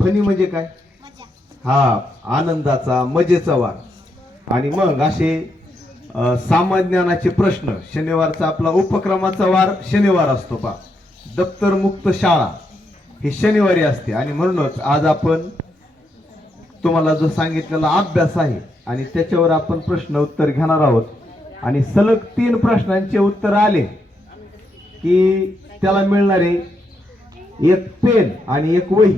Funny म्हणजे काय? हा, आनंदाचा, मजेचा वार. आणि मग असे सामान्य प्रश्न, शनिवारचा आपला उपक्रमाचा वार शनिवार असतो पा. दप्तर मुक्त शाळा ही शनिवारी असते. आणि म्हणूनच आज आपण तुम्हाला जो सांगितलेला अभ्यास आहे आणि त्याच्यावर आपण प्रश्न उत्तर घेणार आहोत. आणि सलग 3 प्रश्नांचे उत्तर आले की त्याला मिळणारे एक पेन आणि एक वही.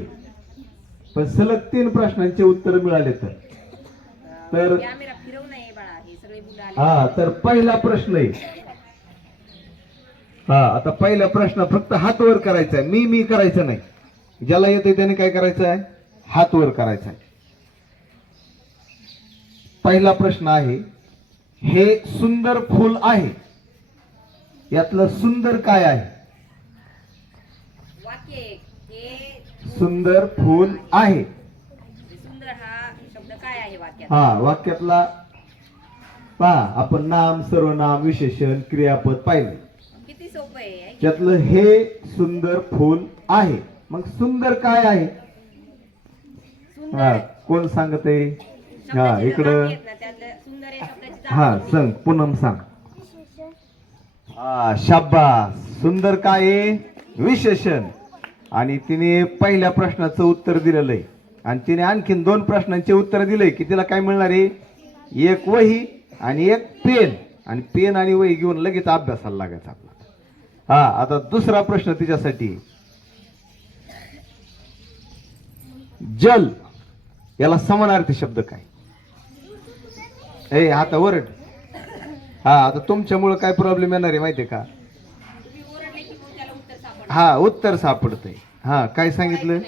पण सलग 3 प्रश्नांचे उत्तर मिळाले तर हा, तर पहिला प्रश्न आहे. हा, आता पहिला प्रश्न फक्त हात वर करायचा आहे, मी करायचं नाही. ज्याला येते त्याने काय करायचं आहे? हात वर करायचा आहे. पहिला प्रश्न आहे, हे सुंदर फूल आहे, यातलं सुंदर काय आहे? सुंदर फूल आहे. सुंदर हा शब्द काय आहे वाक्यात? हा, वाक्यातला पहा, आपण नाम, सर्वनाम, विशेषण, क्रियापद पाहिले. किती सोपं आहे. त्यातलं हे सुंदर फूल आहे. मग सुंदर काय आहे? हा, कोण सांगते? हा, इकडं. हा, सांग, पूनम सांग. हा, शाबास. सुंदर काय आहे? विशेषण. आणि तिने पहिल्या प्रश्नाचं उत्तर दिलेलं आहे. आणि तिने आणखीन 2 प्रश्नांचे उत्तर दिले की तिला काय मिळणार आहे? एक वही आणि एक पेन. आणि पेन आणि वही घेऊन लगेच अभ्यासाला लागायचा आपला. हा, आता दुसरा प्रश्न तिच्यासाठी. जल याला समानार्थी शब्द काय? ए, आता वरड. हा, आता तुमच्यामुळे काय प्रॉब्लेम येणार आहे माहितीये का? हा, उत्तर सापडतंय. हा, काय सांगितलं?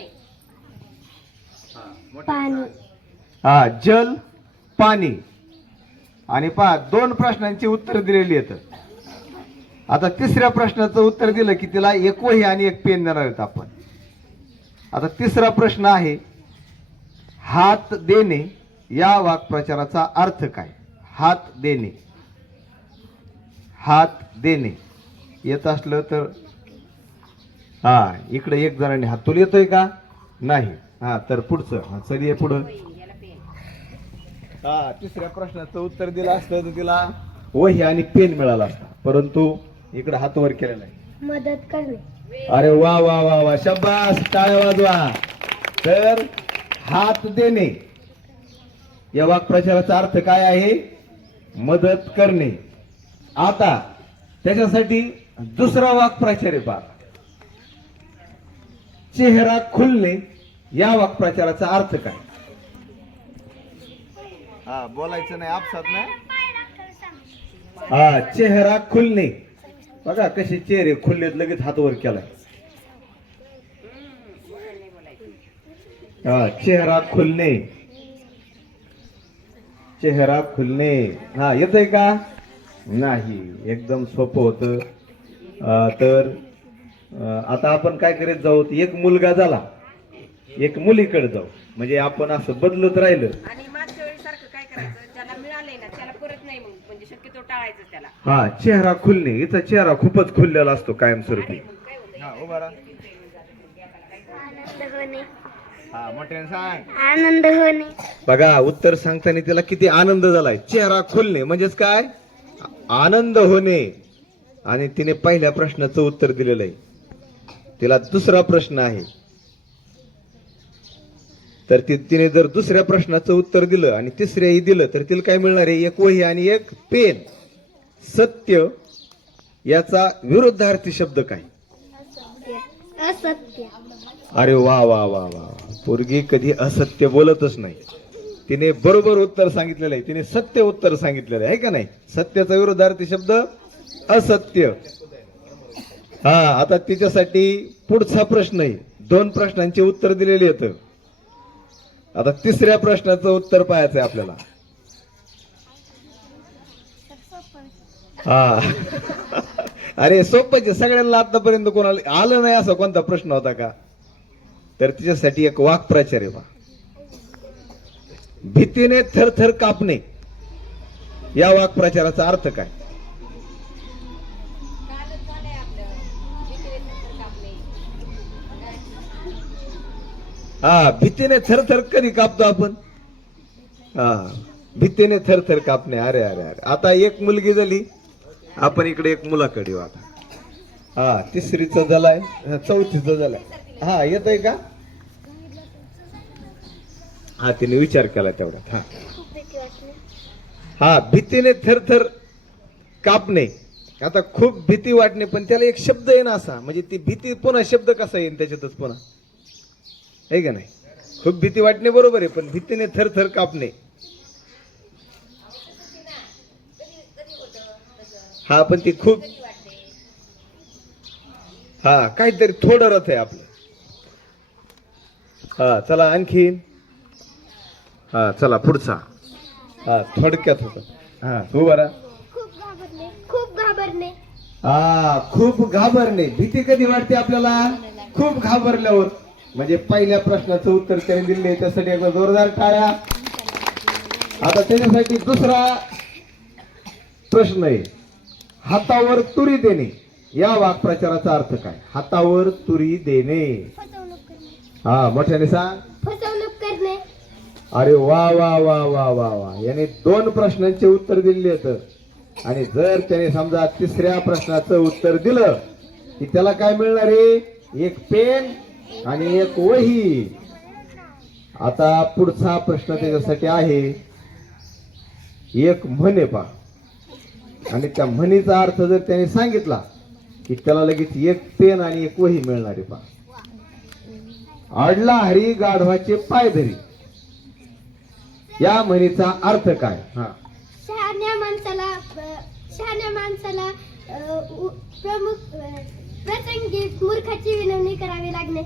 पाणी. हा, जल, पाणी. आणि पहा, 2 प्रश्नांची उत्तर दिलेली आहेत. आता तिसऱ्या प्रश्नाचं उत्तर दिलं की तिला एक वही आणि एक पेन देणार आहेत आपण. आता तिसरा प्रश्न आहे, हात देणे या वाक्प्रचाराचा अर्थ काय? हात देणे. हात देणे येत असलं तर हा, इकडे एक जणांनी हात. तुला येतोय का? नाही. हा, तर पुढचं. चल, ये पुढं. हा, तिसऱ्या प्रश्नाचं उत्तर दिलं असतं तर तिला वही आणि पेन मिळाला असता. परंतु इकडे हात वर केलेला आहे. मदत करणे. अरे वा वा वा वा, शाबास, टाळ्या वाजवा. तर हात देणे या वाक्प्रचाराचा अर्थ काय आहे? मदत करणे. आता त्याच्यासाठी दुसरा वाक्प्रचार आहे पहा, चेहरा खुलणे या वाक्प्रचाराचा अर्थ काय? हा, बोलायचं नाही, आपसात नाही. हा, चेहरा खुलणे. बघा कसे चेहरे खुललेत, लगेच हात वर केलाय. हा, चेहरा खुलणे. चेहरा खुलणे. हा, येतंय का? नाही. एकदम सोपं होतं. तर आता आपण काय करत जाऊ? एक मुलगा झाला, एक मुलीकडे जाऊ. म्हणजे आपण असं बदलत राहिलं. आणि मागच्या वेळी सारखं काय करायचं? ज्याला मिळालंय ना त्याला परत नाही, मग म्हणजे शक्यतो टाळायचं त्याला. हा, चेहरा खुलणे. हिचा चेहरा खूपच खुललेला असतो कायमस्वरूपी. हा, उभा राहा. आनंद होणे. हा, मोठ्याने सांग. आनंद होणे. बघा, उत्तर सांगताना तिला किती आनंद झालाय. चेहरा खुलणे म्हणजेच काय? आनंद होणे. आणि तिने पहिल्या प्रश्नाचं उत्तर दिलेलं आहे. तिला दुसरा प्रश्न आहे. तर तिने जर दुसऱ्या प्रश्नाचं उत्तर दिलं आणि तिसऱ्याही दिलं तर तिला काय मिळणार आहे? एक वही आणि एक पेन. सत्य याचा विरुद्धार्थी शब्द काय? असत्य. अरे वा वा वा वा, पोरगी कधी असत्य बोलतच नाही. तिने बरोबर उत्तर सांगितलेलं आहे. तिने सत्य उत्तर सांगितलेलं आहे का नाही? सत्याचा विरुद्धार्थी शब्द असत्य. हा, आता तिच्यासाठी पुढचा प्रश्न आहे. 2 प्रश्नांची उत्तर दिलेली आहेत. आता तिसऱ्या प्रश्नाचं उत्तर पाहायचं आहे आपल्याला. हा, अरे सोपं, सगळ्यांना आतापर्यंत कोणाला आलं नाही असा कोणता प्रश्न होता का? तर तिच्यासाठी एक वाक्प्रचार आहे. भीतीने थरथर कापणे या वाक्प्रचाराचा अर्थ काय? हा, भीतीने थरथर कधी कापतो आपण. हा, भीतीने थरथर कापणे. अरे अरे अरे, आता एक मुलगी झाली, आपण इकडे एक मुलाकडे येऊ आता. हा, तिसरीचं झालाय, चौथीचं झालाय. हा, येत आहे का? हा, तिने विचार केला तेवढ्यात. हा खूप भीती वाटते. हा, भीतीने थरथर कापणे. आता खूप भीती वाटणे, पण त्याला एक शब्द आहे ना असा, म्हणजे ती भीती पुन्हा शब्द कसा येईल त्याच्यातच पुन्हा, आहे का नाही? खूप भीती वाटणे बरोबर आहे, पण भीतीने थरथर कापणे. हा, पण ती खूप, हा, काहीतरी थोडं रथ आहे आपलं. हा, चला आणखी. हा, चला पुढचा. हा, थोडक्यात होत. हा, तू बरा. खूप घाबरणे. खूप घाबरणे. हा, खूप घाबरणे. भीती कधी वाटते आपल्याला? खूप घाबरल्यावर. म्हणजे पहिल्या प्रश्नाचं उत्तर त्याने दिले, त्यासाठी एकदा जोरदार टाळ्या. आता त्याच्यासाठी दुसरा प्रश्न आहे, हातावर तुरी देणे या वाक्प्रचाराचा अर्थ काय? हातावर तुरी देणे. फसवणूक करणे. हा, मोठ्याने सांग. फसवणूक करणे. अरे वा वा वा वा वा वा, याने 2 प्रश्नांचे उत्तर दिले आहेत. आणि जर त्याने समजा तिसऱ्या प्रश्नाचं उत्तर दिलं की त्याला काय मिळणार आहे? एक पेन आणि एक वही. आता पुढचा प्रश्न त्याच्यासाठी आहे, एक म्हण आहे पा, आणि त्या म्हणीचा अर्थ जर त्याने सांगितला की त्याला लगेच एक पेन आणि एक वही मिळणार आहे पा. अडला हरी गाढवाचे पाय धरी या म्हणीचा अर्थ काय? हा, शहाण्या माणसाला प्रमुख प्रसंगी मूर्खाची विनवणी करावी लागणे.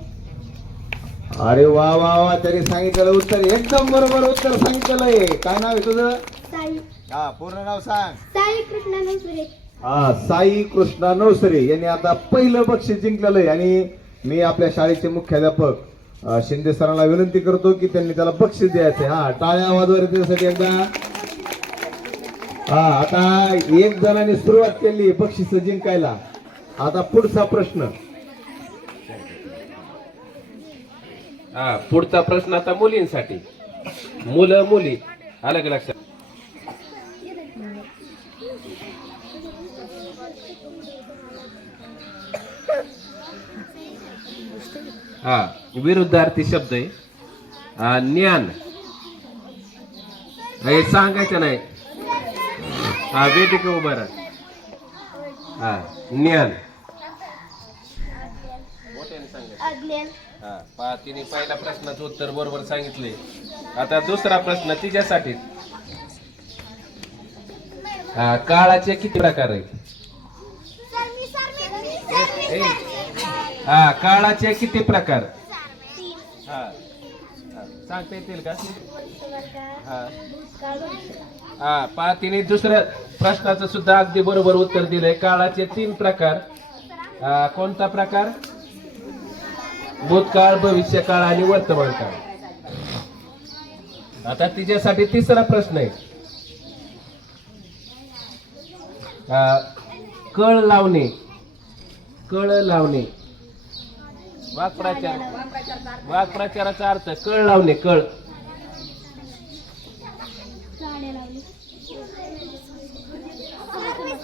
अरे वा वा वा, त्याने सांगितलेलं उत्तर एकदम बरोबर उत्तर सांगितलेलं आहे. काय नाव आहे तुझं? साई. हा, पूर्ण नाव सांग. साई कृष्णा नवसुरे. हा, साई कृष्णा नवसरे यांनी आता पहिलं बक्षीस जिंकलेलं आहे. आणि मी आपल्या शाळेचे मुख्याध्यापक शिंदे सरांना विनंती करतो की त्यांनी त्याला बक्षीस द्यायचे. हा, टाळ्या वाजवा त्याच्यासाठी एकदा. हा, आता एक जणांनी सुरुवात केली बक्षीस जिंकायला. आता पुढचा प्रश्न. हा, पुढचा प्रश्न आता मुलींसाठी. मुलं मुली आलं का लक्षात? हा, विरुद्धार्थी शब्द आहे. ज्ञान हे सांगायचं नाही. हा, वेदिका उभा राहा. हा, ज्ञान. अज्ञान. हा, पहा, तिने पहिल्या प्रश्नाचं उत्तर बरोबर सांगितले. आता दुसरा प्रश्न तिच्यासाठी. हा, काळाचे किती प्रकार आहेत? हा, काळाचे किती प्रकार? हा, हा, सांगता येतील का? हा, हा, पहा, तिने दुसऱ्या प्रश्नाचं सुद्धा अगदी बरोबर उत्तर दिलंय. काळाचे 3 प्रकार. कोणता प्रकार? भूतकाळ, भविष्यकाळ आणि वर्तमान काळ. आता तिच्यासाठी तिसरा प्रश्न आहे. कळ लावणे. कळ लावणे. वाक्प्रचाराचा अर्थ कळ लावणे. कळ.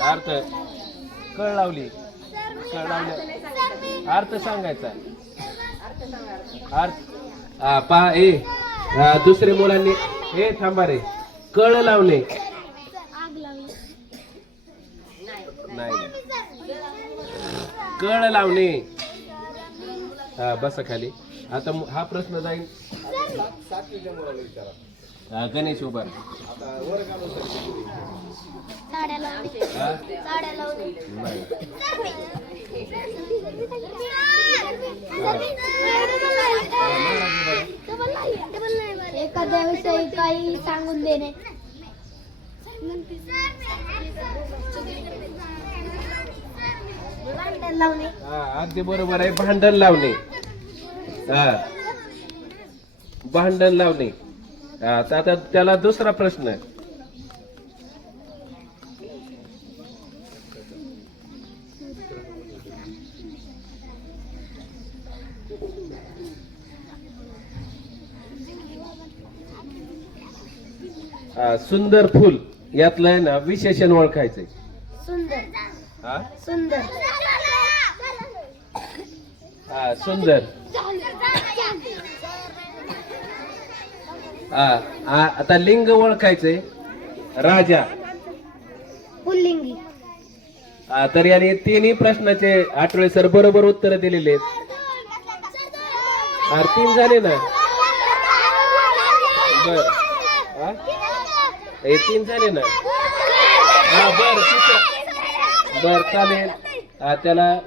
अर्थ कळ लावली. कळ लावले अर्थ सांगायचा. अर्थ पहा, दुसरे मुलांनी थांबा रे. कळ लावणे नाही, कळ लावणे. हा, बसा खाली. आता हा प्रश्न जाईल गणेश उभा. साड्या लावणे. साड्या लावणे. एखाद्या विषयी काही सांगून देणे. भांडण लावणे. अगदी बरोबर आहे. भांडण लावणे. भांडण लावणे. आता त्याला दुसरा प्रश्न. सुंदर फुल यातलं आहे ना विशेषण ओळखायचंय. सुंदर हा सुंदर सुंदर. आता लिंग ओळखायचंय. राजा. पुल्लिंगी तर याने तिन्ही प्रश्नाचे आठवले सर बरोबर उत्तर दिलेले आहेत. 3 झाले ना. बर हे 3 झाले ना. बर बर चालेल. त्याला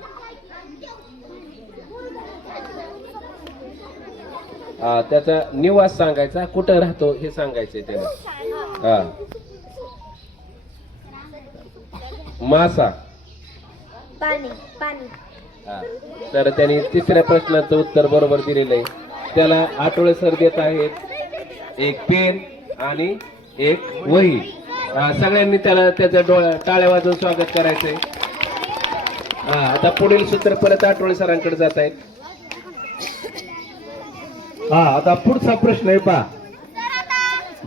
त्याचा निवास सांगायचा, कुठं राहतो हे सांगायचंय त्याला. मासा. पाणी पाणी तर त्यांनी तिसऱ्या प्रश्नाचं उत्तर बरोबर दिलेलं आहे. त्याला आठवले सर देत आहेत एक पेन आणि एक वही. सगळ्यांनी त्याला त्याचं टाळ्या वाजवून स्वागत करायचंय. आता पुढील सूत्र परत आठवले सरांकडे जात आहेत. आता पुढचा प्रश्न आहे पहा.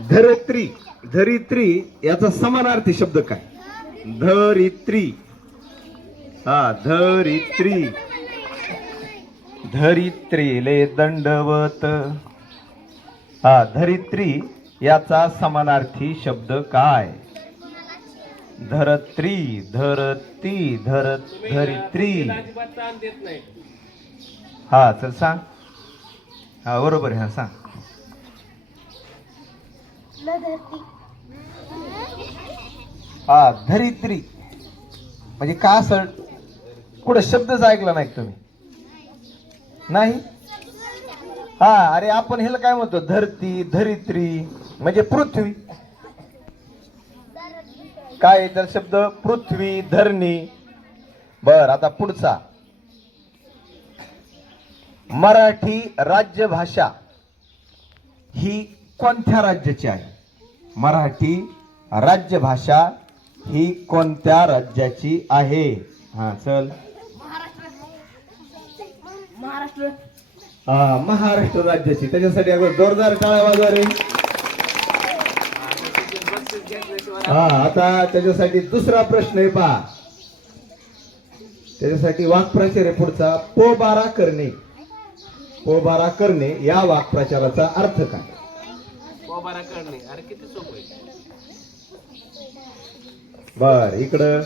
धरित्री. धरित्री याचा समानार्थी शब्द काय? धरित्री. धरित्री. धरित्रीले दंडवत. धरित्री याचा समानार्थी शब्द काय? धरत्री. धरती. धरित्री. चल सांग. बरोबर आहे. सांग. धरित्री म्हणजे का असं कुठं शब्दच ऐकला नाही तुम्ही? नाही. अरे आपण ह्याला काय म्हणतो? धरती. धरित्री म्हणजे पृथ्वी. काय तर शब्द? पृथ्वी, धरणी. बर आता पुढचा. मराठी राज्यभाषा ही कोणत्या राज्याची आहे? मराठी राज्यभाषा ही कोणत्या राज्याची आहे? चल. महाराष्ट्र. महाराष्ट्र राज्याची. त्याच्यासाठी अगोदर जोरदार टाळ्या वाजवा रे. आता त्याच्यासाठी दुसरा प्रश्न आहे पहा. त्याच्यासाठी वाक्प्रचार आहे पुढचा. पोबारा करणे. पोबारा करणे या वाक्प्रचाराचा अर्थ काय? पोबारा करणे. अरे किती सोपं आहे. बर इकडं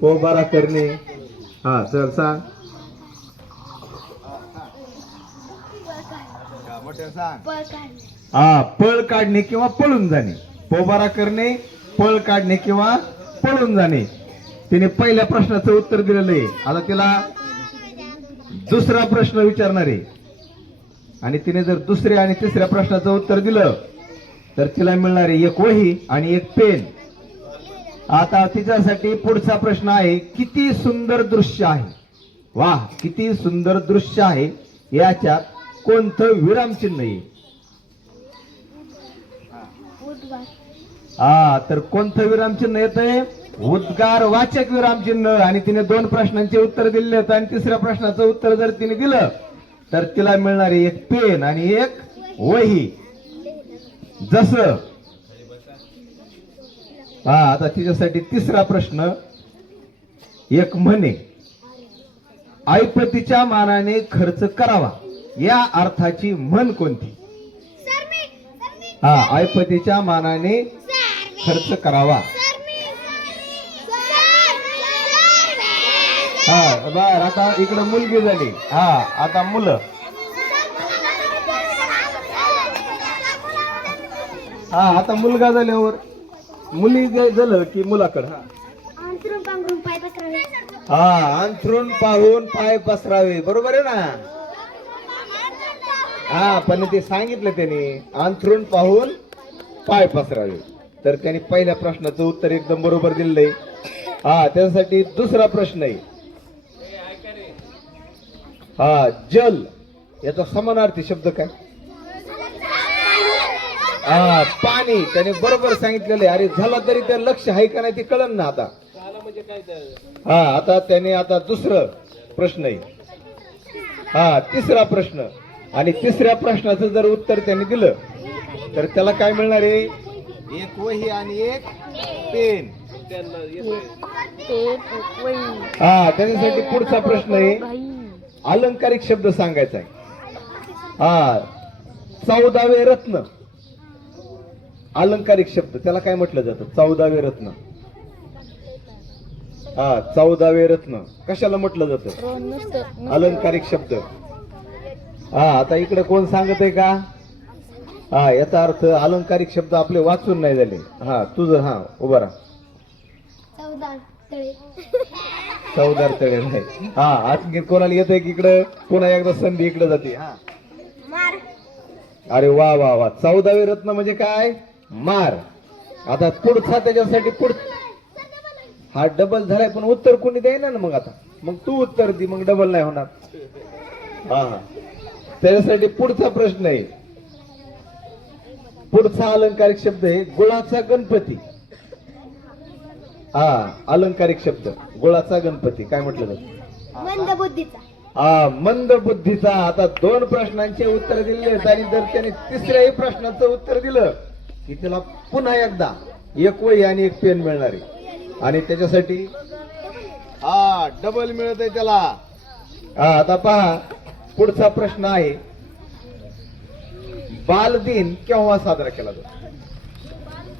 पोबारा करणे. चल सांग. पळ काढणे किंवा पळून जाणे. पोबारा करणे, पळ काढणे किंवा पळून जाणे. तिने पहिल्या प्रश्नाचं उत्तर दिलेलं आहे. आता तिला दुसरा प्रश्न विचारणार आहे आणि तिने जर दुसऱ्या आणि तिसऱ्या प्रश्नाचं उत्तर दिलं तर तिला मिळणार आहे एक वही आणि एक पेन. आता तिच्यासाठी पुढचा प्रश्न आहे. किती सुंदर दृश्य आहे. वाह, किती सुंदर दृश्य आहे याच्यात कोणतं विरामचिन्ह आहे? तर कोणतं विरामचिन्ह येतंय? उद्गार वाचक विरामचिन्ह. आणि तिने 2 प्रश्नांचे उत्तर दिले आहेत आणि तिसऱ्या प्रश्नाचं उत्तर जर तिने दिलं तर तिला मिळणार आहे एक पेन आणि एक वही. जसं आता तिच्यासाठी तिसरा प्रश्न. एक म्हणे. ऐपतीच्या मानाने खर्च करावा या अर्थाची म्हण कोणती? ऐपतीच्या मानाने खर्च करावा. बर आता इकडं मुलगी झाली. आता मुलं. आता मुलगा झाल्यावर मुली झालं की मुलाकडं. अंथरून पाहून पाय पसरावे. बरोबर आहे ना? पण ते सांगितलं त्याने अंथरून पाहून पाय पसरावे. तर त्याने पहिल्या प्रश्नाचं उत्तर एकदम बरोबर दिलंय. त्यासाठी दुसरा प्रश्न आहे. जल याचा समानार्थी शब्द काय? पाणी. त्याने बरोबर सांगितलेलं आहे. अरे झाला तरी त्या लक्ष आहे का नाही ते कळन ना आता. आता त्याने आता दुसरं प्रश्न आहे. तिसरा प्रश्न आणि तिसऱ्या प्रश्नाचं जर उत्तर त्याने दिलं तर त्याला काय मिळणार आहे? एक वही आणि एक पेन. त्यांना येतोय. हा, त्याच्यासाठी पुढचा प्रश्न आहे, अलंकारिक शब्द सांगायचा आहे. हा, 14वे रत्न. अलंकारिक शब्द त्याला काय म्हटलं जातं? 14वे रत्न. हा, 14वे रत्न कशाला म्हटलं जातं? अलंकारिक शब्द. हा, आता इकडे कोण सांगत आहे का? हा, याचा अर्थ अलंकारिक शब्द आपले वाचून नाही झाले. हा, तुझं. हा, उभा राहा. चौदार तळे नाही. हा, आणखी कोणाला येतंय की इकडं? पुन्हा एकदा संधी इकडे जाते. हा, मार. अरे वा वा वा. 14वे रत्न म्हणजे काय? मार. आता पुढचा त्याच्यासाठी हा डबल झालाय, पण उत्तर कोणी द्यायना ना. मग आता मग तू उत्तर दे, मग डबल नाही होणार. हा, त्याच्यासाठी पुढचा प्रश्न आहे. पुढचा अलंकारिक शब्द आहे गुळाचा गणपती. हा, अलंकारिक शब्द गुळाचा गणपती काय म्हटलं जातं? मंद बुद्धीचा. हा, मंद बुद्धीचा. आता 2 प्रश्नांचे उत्तर दिले आणि जर त्याने तिसऱ्याही प्रश्नाचं उत्तर दिलं की त्याला पुन्हा एकदा एक वही आणि एक पेन मिळणार आहे. आणि त्याच्यासाठी हा डबल मिळत आहे त्याला. हा, आता पहा पुढचा प्रश्न आहे, बालदिन केव्हा साजरा केला जातो?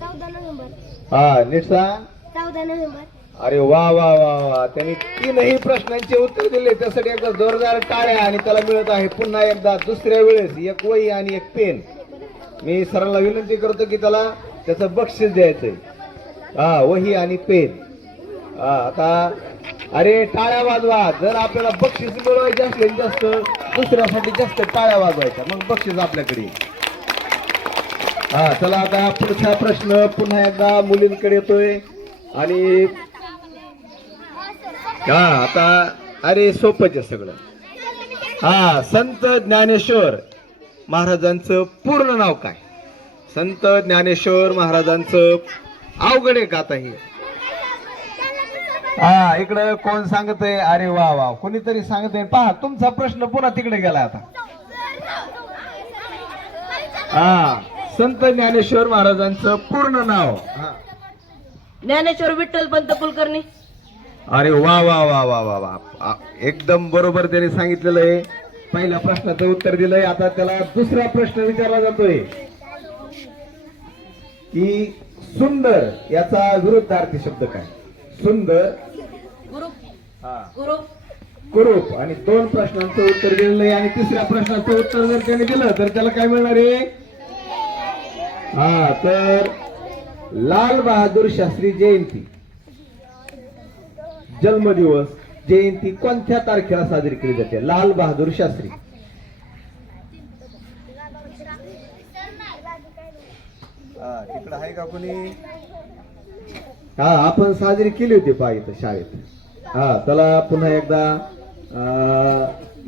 14 नोव्हेंबर. हा, नीट सांग. 14 नोव्हेंबर. अरे वा वा वा वा. त्यांनी 3ही प्रश्नांचे उत्तर दिले. त्यासाठी एकदा जोरदार टाळ्या. आणि त्याला मिळत आहे पुन्हा एकदा दुसऱ्या वेळेस एक वही आणि एक पेन. मी सरांना विनंती करतो की त्याला त्याचं बक्षीस द्यायचंय. हा, वही आणि पेन. हा, आता अरे टाळ्या वाजवा. जर आपल्याला बक्षीस मिळवायचे असले जास्त, दुसऱ्यासाठी जास्त टाळ्या वाजवायच्या, मग बक्षीस आपल्याकडे येईल. हा, चला आता पुढचा प्रश्न पुन्हा एकदा मुलींकडे येतोय. आणि हा, आता अरे सोपंच आहे सगळं. हा, संत ज्ञानेश्वर महाराजांचं पूर्ण नाव काय? संत ज्ञानेश्वर महाराजांचं अवघड आहे का आता हे? हा, इकडे कोण सांगत आहे? अरे वा वा, कोणीतरी सांगत आहे. पहा, तुमचा प्रश्न पुन्हा तिकडे गेला आता. हा, संत ज्ञानेश्वर महाराजांचं पूर्ण नाव. हा, ज्ञानेश्वर विठ्ठल पंत कुलकर्णी. अरे वा वा वा वा वा वा. एकदम बरोबर त्याने सांगितलेलं आहे. पहिल्या प्रश्नाचं उत्तर दिलंय. आता त्याला दुसरा प्रश्न विचारला जातोय की सुंदर याचा विरुद्धार्थी शब्द काय? सुंदर. हा, कुरूप. आणि 2 प्रश्नांचं उत्तर दिलेलं आहे. आणि तिसऱ्या प्रश्नाचं उत्तर जर त्याने दिलं तर त्याला काय मिळणार आहे? हा, तर लाल बहादूर शास्त्री जयंती, जन्मदिवस, जयंती कोणत्या तारखेला साजरी केली जाते? लाल बहादूर शास्त्री. तिकडं आहे का कोणी? हा, आपण साजरी केली होती पहा इथं शाळेत. हा, त्याला पुन्हा एकदा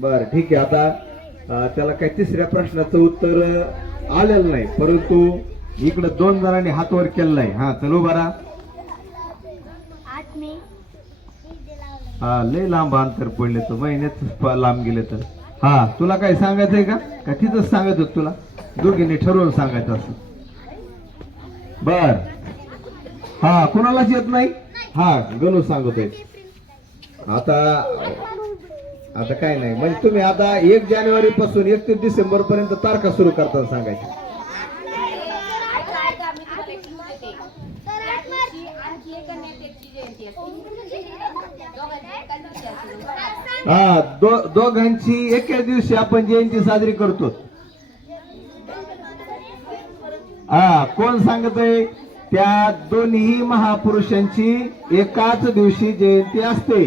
बर ठीक आहे. आता त्याला काही तिसऱ्या प्रश्नाचं उत्तर आलेलं नाही, परंतु इकडे 2 जणांनी हात वर केलेला आहे. हा, चलो बरा. 8 मे. हा, लय लांब अंतर पडले तर, महिन्यात लांब गेले तर. हा, तुला काय सांगायचंय का? तिथंच सांगत होत तुला? दोघींनी ठरवून सांगायचं असं. बर. हा, कुणालाच येत नाही. हा, गणू सांगतोय. आता काय नाही म्हणजे तुम्ही आता 1 जानेवारी पासून 31 डिसेंबर पर्यंत तारखा सुरू करताना सांगायच्या. हा, दोघांची एकाच दिवशी आपण जयंती साजरी करतो. हा, कोण सांगतोय? त्या दोन्ही महापुरुषांची एकाच दिवशी जयंती असते.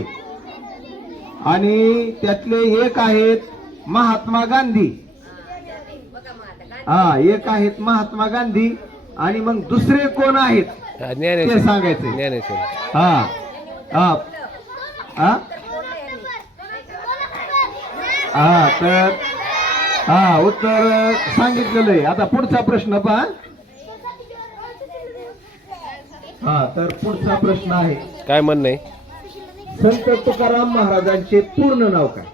आणि त्यातले एक आहेत महात्मा गांधी. हा, एक आहेत महात्मा गांधी. आणि मग दुसरे कोण आहेत ते सांगायचे. ज्ञानेश्वर. हा हा हा हा, तर हा उत्तर सांगितलेलं आहे. आता पुढचा प्रश्न पहा. हा, तर पुढचा प्रश्न आहे, काय म्हणणं आहे? संत तुकाराम महाराजांचे पूर्ण नाव काय?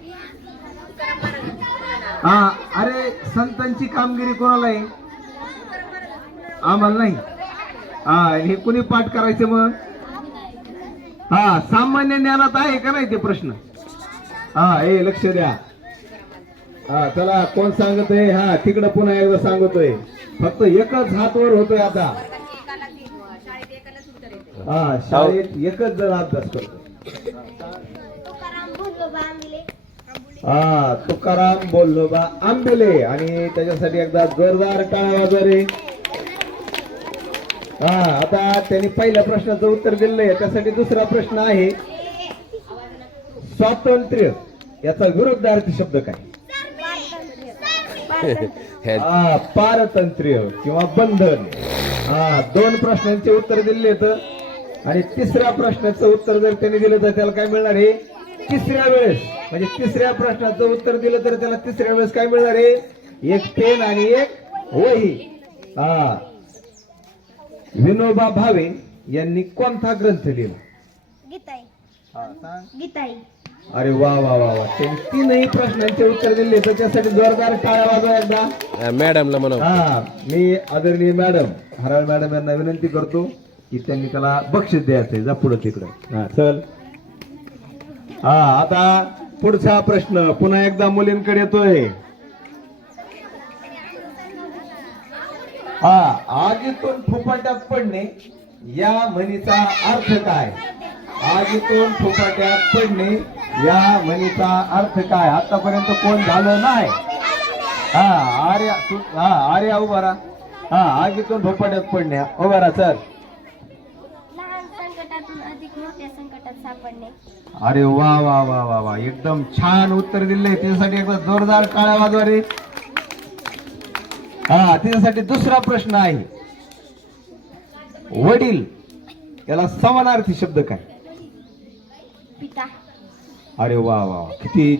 हा, अरे संतांची कामगिरी कोणाला आहे? आम्हाला नाही. हा हे कुणी पाठ करायचं मग? हा सामान्य ज्ञानात आहे का नाही ते प्रश्न? हा हे लक्ष द्या. हा चला कोण सांगतोय? हा तिकडं पुन्हा एकदा सांगतोय. फक्त एकच हात वर होतोय आता. शाळेत एकालाच उत्तर येते. हा शाळेत एकच जण अभ्यास करतो. तुकाराम बोललो आंबिले. हा तुकाराम बोललो बा आंबेले. आणि त्याच्यासाठी एकदा जोरदार टाळ्या वाजवा रे. हा आता त्यांनी पहिल्या प्रश्नाचं उत्तर दिलेलं आहे. त्यासाठी दुसरा प्रश्न आहे, स्वातंत्र्य याचा विरुद्धार्थी शब्द काय? हा पारतंत्र्य किंवा बंधन. हा दोन प्रश्नांचे उत्तर दिले आहेत आणि तिसऱ्या प्रश्नाचं उत्तर जर त्यांनी दिलं तर त्याला काय मिळणार आहे? तिसऱ्या वेळेस, म्हणजे तिसऱ्या प्रश्नाचं उत्तर दिलं तर त्याला तिसऱ्या वेळेस काय मिळणार आहे? एक पेन आणि एक वही. हा विनोबा भावे यांनी कोणता ग्रंथ लिहिला? गीताई. हा सांग. गीताई. अरे वा वा वा वा. त्यांनी तीनही प्रश्नांचे उत्तर दिले. त्याच्यासाठी जोरदार टाळ्या वाजवा एकदा. मॅडमला म्हणा. हा मी आदरणीय मॅडम हराळ मॅडम यांना विनंती करतो की त्यांनी त्याला बक्षीस द्यायचंय. जा पुढे तिकडं. हा चल. हा आता पुढचा प्रश्न पुन्हा एकदा मुलींकडे येतोय. हा आगीतून फुफाट्यात पडणे या म्हणीचा अर्थ काय? आगीतून फुफाट्यात पडणे या म्हणीचा अर्थ काय? आतापर्यंत कोण झालं नाही. हा आर्या तू हा आर्या उभा राहा. हा आगीतून फुफाट्यात पडणे उभा राहा. चल. लहान संकटातून अधिक मोठ्या संकटात सापडणे. अरे वा वा वा वा वा. एकदम छान उत्तर दिले. त्यासाठी एकदा जोरदार टाळ्या वाजवा रे. हा त्याच्यासाठी दुसरा प्रश्न आहे, वडील याला समानार्थी शब्द काय? पिता. अरे वा वा वा. किती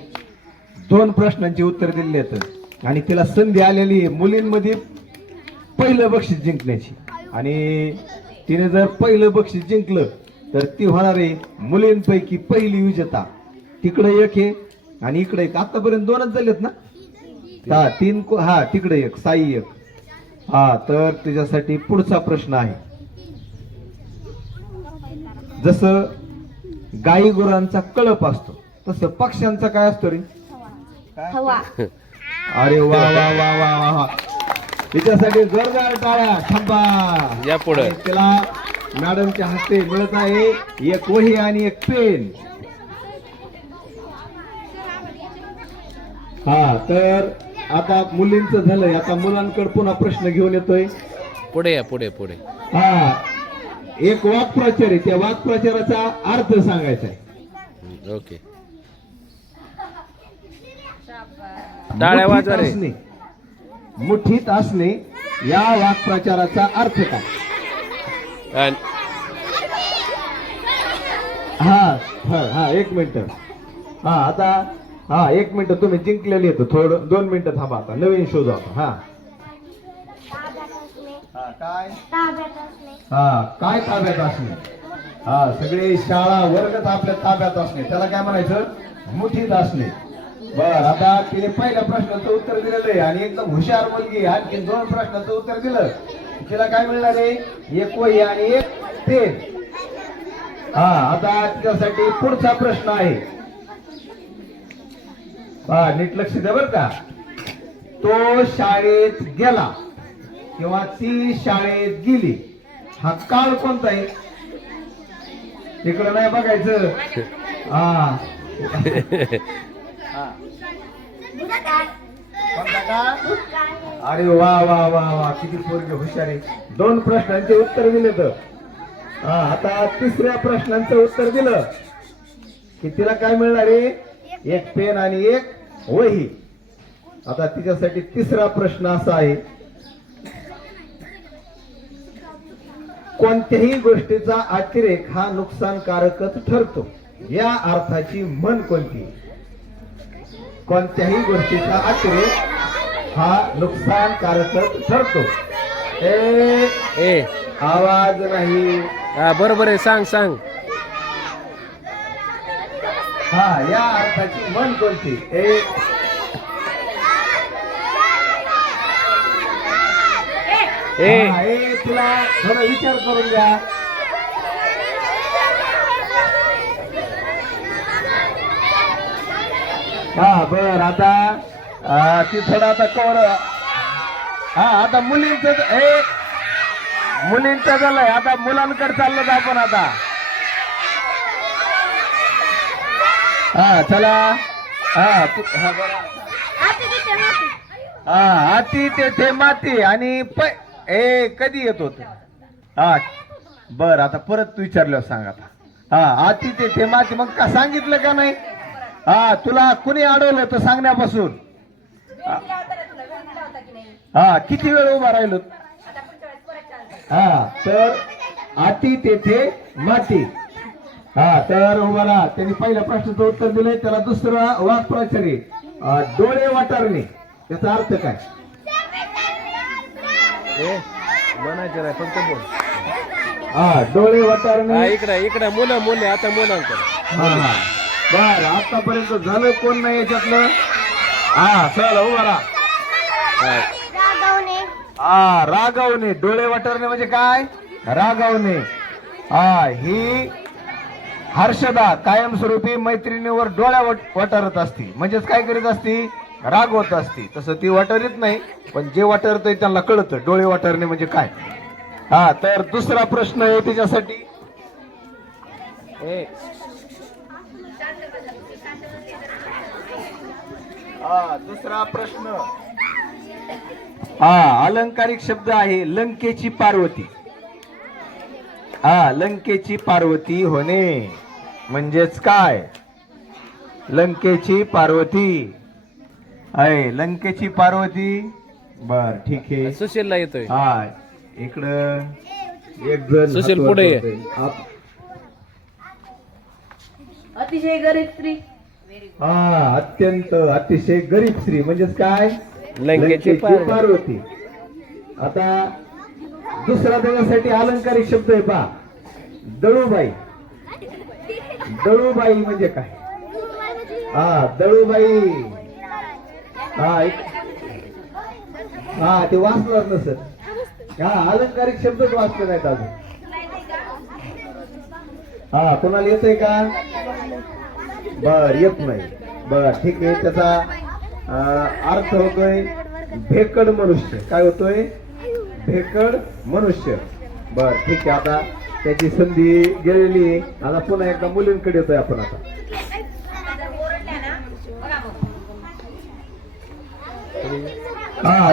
दोन प्रश्नांची उत्तर दिली आहेत आणि तिला संधी आलेली आहे मुलींमध्ये पहिलं बक्षीस जिंकण्याची. आणि तिने जर पहिलं बक्षीस जिंकलं तर ती होणार आहे मुलींपैकी पहिली विजेता. तिकडे एक आहे आणि इकडे एक. आतापर्यंत दोनच झालेत ना? हा तीन हा तिकडे एक साई एक. हा तर त्याच्यासाठी पुढचा प्रश्न आहे, जसं गाई गुरांचा कळप असतो तसं पक्ष्यांचा काय असतो रे? हवा. अरे वा वा वा वा वा. त्याच्यासाठी जोरदार टाळ्या. थांबा. या पुढे. आणि त्याला मॅडमच्या हस्ते मिळत आहे एक वही आणि एक पेन. हा तर आता मुलींचं झालंय. आता मुलांकडे पुन्हा प्रश्न घेऊन येतोय. पुढे या. पुढे पुढे. हा एक वाक्प्रचार आहे. त्या वाक्प्रचाराचा अर्थ सांगायचा आहे. ओके. टाळ्या वाजवा रे. असणे, मुठीत असणे या वाक्प्रचाराचा अर्थ काय? हा एक मिनिट. हा आता हा एक मिनिट. तुम्ही जिंकलेली येतो. थोडं 2 मिनिटं थांबा. आता नवीन शोध आता. हा ताब्यात असणे. काय? ताब्यात असणे. हा काय ताब्यात असणे? हा सगळे शाळा वर्गच आपल्या ताब्यात असणे त्याला काय म्हणायचं? मुठीत असणे. बर आता तिने पहिल्या प्रश्नाचं उत्तर दिलेलं आहे आणि एकदम हुशार मुलगी. आणखी 2 प्रश्नाचं उत्तर दिलं. तिला काय मिळणार आहे? एक वही आणि एक पेन. हा आता तिच्यासाठी पुढचा प्रश्न आहे. हा नीट लक्ष द्या बर का. तो शाळेत गेला किंवा ती शाळेत गेली हा काळ कोणता आहे? तिकडं नाही बघायचं. हा कोणता काळ? अरे वा वा वा वा. किती पोरगे हुशार आहे. 2 प्रश्नांचे उत्तर दिले तर. हा आता तिसऱ्या प्रश्नांचं उत्तर दिलं की तिला काय मिळणार आहे? एक पेन आणि एक वही. आता तिच्यासाठी तिसरा प्रश्न असा आहे, कोणत्याही गोष्टीचा अतिरेक हा नुकसानकारकच ठरतो या अर्थाची म्हण कोणती? कोणत्याही गोष्टीचा अतिरेक हा नुकसानकारकच ठरतो. ए आवाज नाही. हा बरोबर आहे. सांग सांग. हा या अर्थाची म्हण कोणती? तुला थोडा विचार करून द्या. हा बर आता ती थोडा आता कवर. हा आता मुलींचं झालंय, आता मुलांकडे चाललो आपण आता. हा चला. हा बरं. हाती तेथे माती आणि कधी येत होत. हा बर आता परत तू विचारलं सांग आता. हाती तेथे माती मग का सांगितलं का नाही. तुला कुणी अडवलं होतं सांगण्यापासून. किती वेळ उभा राहिलो. तर हाती तेथे माती. तर उभा त्यांनी पहिल्या प्रश्नाचं उत्तर दिलंय. त्याला दुसरा वाक्प्रचारी डोळे वाटारणे याचा अर्थ काय. बनायचं नाही फक्त बोल. डोळे वाटारणे. इकडे मुलं आता मुलांकडे. बर आतापर्यंत झालं कोण नाही याच्यातलं. चल उभा राहा. रागवणे. डोळे वाटारणे म्हणजे काय. रागवणे. ही हर्षदा कायमस्वरूपी मैत्रिणीवर डोळ्या वटारत असती, म्हणजेच काय करीत असती, रागवत असती. तसं ती वटारीत नाही, पण जे वटारतंय त्यांना कळतं डोळे वटारणे म्हणजे काय. तर दुसरा प्रश्न आहे त्याच्यासाठी. दुसरा प्रश्न अलंकारिक शब्द आहे लंकेची पार्वती. लंकेची पार्वती होणे म्हणजेच काय. लंकेची पार्वती आहे. लंकेची पार्वती. बर ठीक आहे. सुशीलला येतोय. इकडं एक जण सुशील पुढे ये. अतिशय गरीब स्त्री. अत्यंत अतिशय गरीब स्त्री म्हणजेच काय. लंकेची पार्वती. आता दुसरा त्याच्यासाठी अलंकारिक शब्द आहे पहा. दळूबाई. दळूबाई म्हणजे काय. दळूबाई. ते वाचणार नसत. अलंकारिक शब्दच वाचले नाहीत अजून. कोणाला येतंय का. बर येत नाही. बर ठीक आहे. त्याचा अर्थ होतोय भेकड मनुष्य. काय होतोय. भेकड मनुष्य. बर ठीक आहे. आता त्याची संधी गेलेली. आता पुन्हा एकदा मुलींकडे येतोय आपण आता.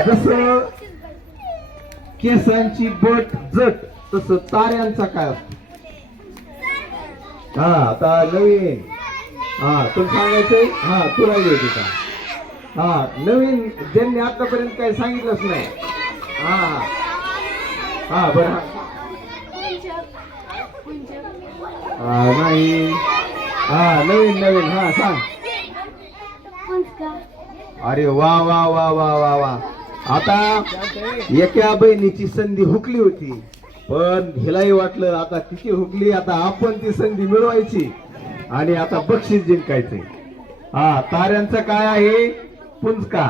जसं केसांची बट जट तसं ताऱ्यांचा काय असतो. आता नवीन तुला सांगायचंय. तुला येते का. नवीन ज्यांनी आतापर्यंत काही सांगितलंच नाही. बरं नाही. नवीन सांग. अरे वा वा वा वा वा वा. आता एका बहिणीची संधी हुकली होती, पण हिलाही वाटलं आता किती हुकली, आता आपण ती संधी मिळवायची आणि आता बक्षीस जिंकायचंय. ताऱ्यांचं काय आहे. पुंजका.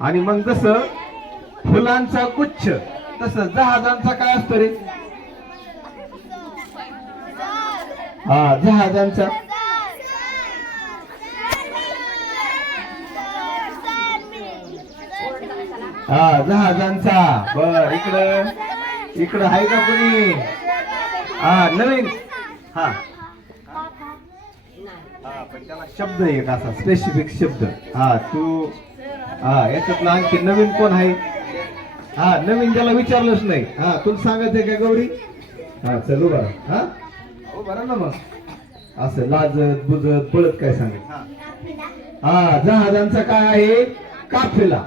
आणि मग जसं फुलांचा गुच्छ तसं जहाजांचा काय असतो रे. जहाजांचा. जहाजांचा. बर इकडं आहे का कोणी. नवीन. पण त्याला शब्द एक असा स्पेसिफिक शब्द. तू याच्यातला आणखी नवीन कोण आहे. नवीन त्याला विचारलंच नाही. तुला सांगायचंय का गौरी. चल बरं. बरं ना मग असं लाजत बुजत पळत काय सांगायचं. जहाजांचा काय आहे. काफिला.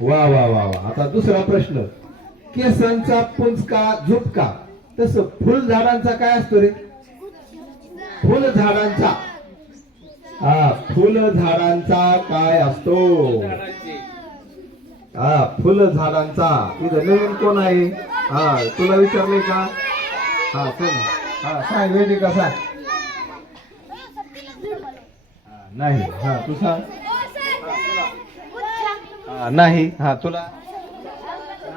वा वा वा वा. आता दुसरा प्रश्न. केसांचा पुंजका झुपका तसं फुल झाडांचा काय असतो रे. फुल झाडांचा. फुल झाडांचा काय असतो. फुल झाडांचा. इथं नवीन कोण आहे. तुला विचारलंय का. चल सांग वेदिका सांग. नाही. तू सांग. नाही. तुला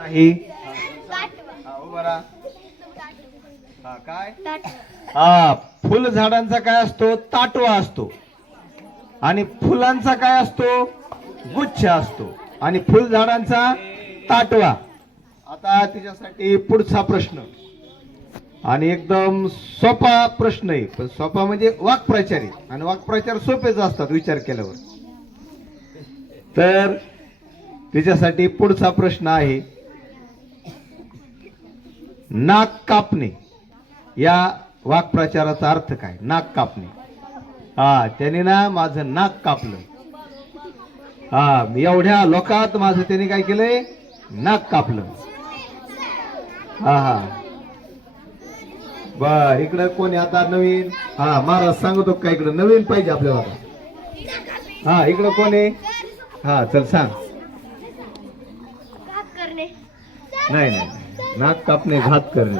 नाही. उभा राहा. काय फुल झाडांचा काय असतो? ताटवा असतो. आणि फुलांचा काय असतो? गुच्छ असतो. आणि फुल झाडांचा ताटवा. आता तिच्यासाठी पुढचा प्रश्न, आणि एकदम सोपा प्रश्न आहे. पण सोपा म्हणजे वाक्प्रचारी, आणि वाक्प्रचार सोपेच असतात विचार केल्यावर. तर तिच्यासाठी पुढचा प्रश्न आहे, नाक कापणे या वाक्प्रचाराचा अर्थ काय? नाक कापणे. त्याने ना माझं नाक कापलं. एवढ्या लोकात माझं त्याने काय केलंय? नाक कापलं. हा बर, इकडं कोणी आता नवीन? महाराज सांगतो का इकडं नवीन पाहिजे आपल्याला? इकडं कोणी? चल सांग. नाही, नाक कापणे घात करणे.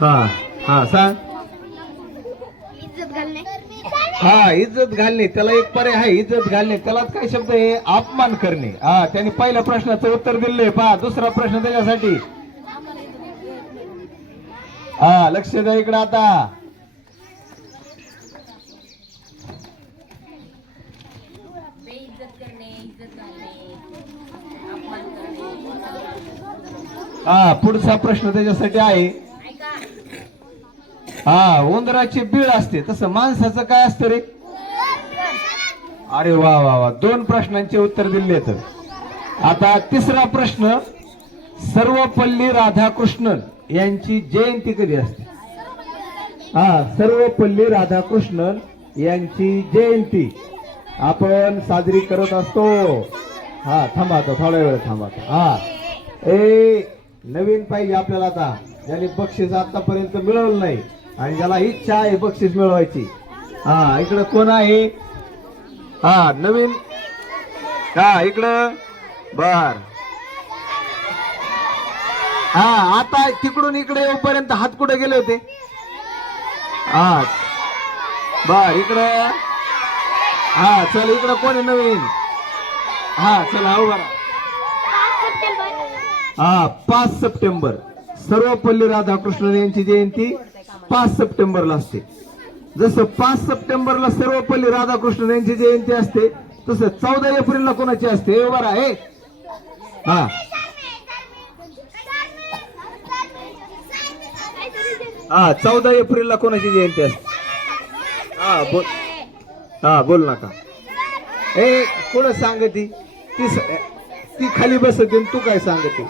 सांग. इज्जत घालणे. इज्जत घालणे. त्याला एक पर्याय आहे, इज्जत घालणे. त्यालाच काय शब्द आहे? अपमान करणे. त्यांनी पहिल्या प्रश्नाचं उत्तर दिलंय. पहा दुसरा प्रश्न त्याच्यासाठी. लक्ष द्या इकडे आता. पुढचा प्रश्न त्याच्यासाठी आहे. उंदराची बीळ असते, तसं माणसाचं काय असतं रे? अरे वा वा वा, 2 प्रश्नांचे उत्तर दिले. तर आता तिसरा प्रश्न, सर्वपल्ली राधाकृष्णन यांची जयंती कधी असते? सर्वपल्ली राधाकृष्णन यांची जयंती आपण साजरी करत असतो. थांबा थोडा वेळ थांबा. नवीन पाहिजे आपल्याला आता, ज्याने बक्षीस आतापर्यंत मिळवलं नाही आणि ज्याला इच्छा आहे बक्षीस मिळवायची. इकडं कोण आहे? नवीन. इकडं. बर. आता तिकडून इकडे येऊपर्यंत हात कुठे गेले होते? बर, इकडं. चल इकडं कोणी नवीन? चला बरं. 5 सप्टेंबर सर्वपल्ली राधाकृष्णन यांची जयंती 5 सप्टेंबरला असते. जसं 5 सप्टेंबरला सर्वपल्ली राधाकृष्णन यांची जयंती असते, तसं 14 एप्रिलला कोणाची असते? बरं आहे. 14 एप्रिलला कोणाची जयंती असते? बोल नका. कोण सांगती? ती खाली बसते, तू काय सांगते?